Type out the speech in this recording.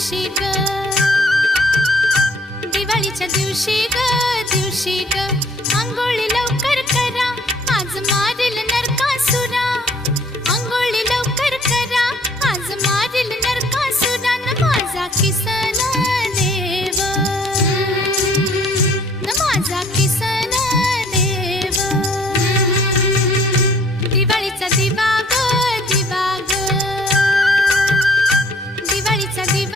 दिवशी ग, दिवाळीच्या दिवशी ग, दिवशी ग, अंघोळी लवकर करा, आज मारेल नरकासुरा. अंघोळी लवकर करा, आज मारेल नरकासुरा. न माझा किस्सा